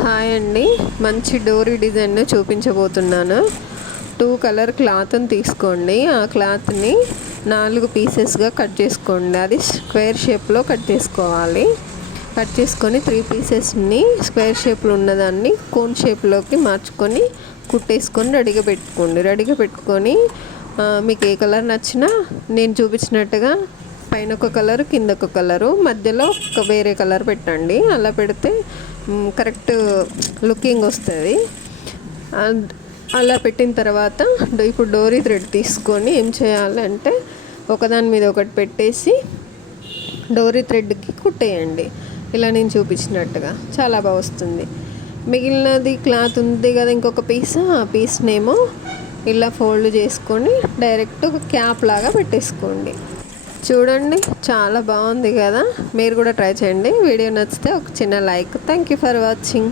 Hi అండి, మంచి డోరీ డిజైన్ చూపించబోతున్నాను. 2 కలర్ క్లాత్ని తీసుకోండి. ఆ క్లాత్ని 4 పీసెస్గా కట్ చేసుకోండి. అది స్క్వేర్ షేప్లో కట్ చేసుకోవాలి. కట్ చేసుకొని 3 పీసెస్ని స్క్వేర్ షేప్లో ఉన్నదాన్ని కోన్ షేప్లోకి మార్చుకొని కుట్టేసుకొని రెడీగా పెట్టుకొని మీకు ఏ కలర్ నచ్చినా నేను చూపించినట్టుగా పైన ఒక కలరు, కింద ఒక కలరు, మధ్యలో ఒక వేరే కలర్ పెట్టండి. అలా పెడితే కరెక్ట్ లుకింగ్ వస్తుంది. అలా పెట్టిన తర్వాత ఇప్పుడు డోరీ థ్రెడ్ తీసుకొని ఏం చేయాలంటే ఒకదాని మీద ఒకటి పెట్టేసి డోరీ థ్రెడ్కి కుట్టేయండి. ఇలా నేను చూపించినట్టుగా చాలా బాగా వస్తుంది. మిగిలినది క్లాత్ ఉంది కదా, ఇంకొక పీస్, ఆ పీస్నేమో ఇలా ఫోల్డ్ చేసుకొని డైరెక్ట్ ఒక క్యాప్ లాగా పెట్టేసుకోండి. చూడండి, చాలా బాగుంది కదా. మీరు కూడా ట్రై చేయండి. వీడియో నచ్చితే ఒక చిన్న like. Thank you for watching.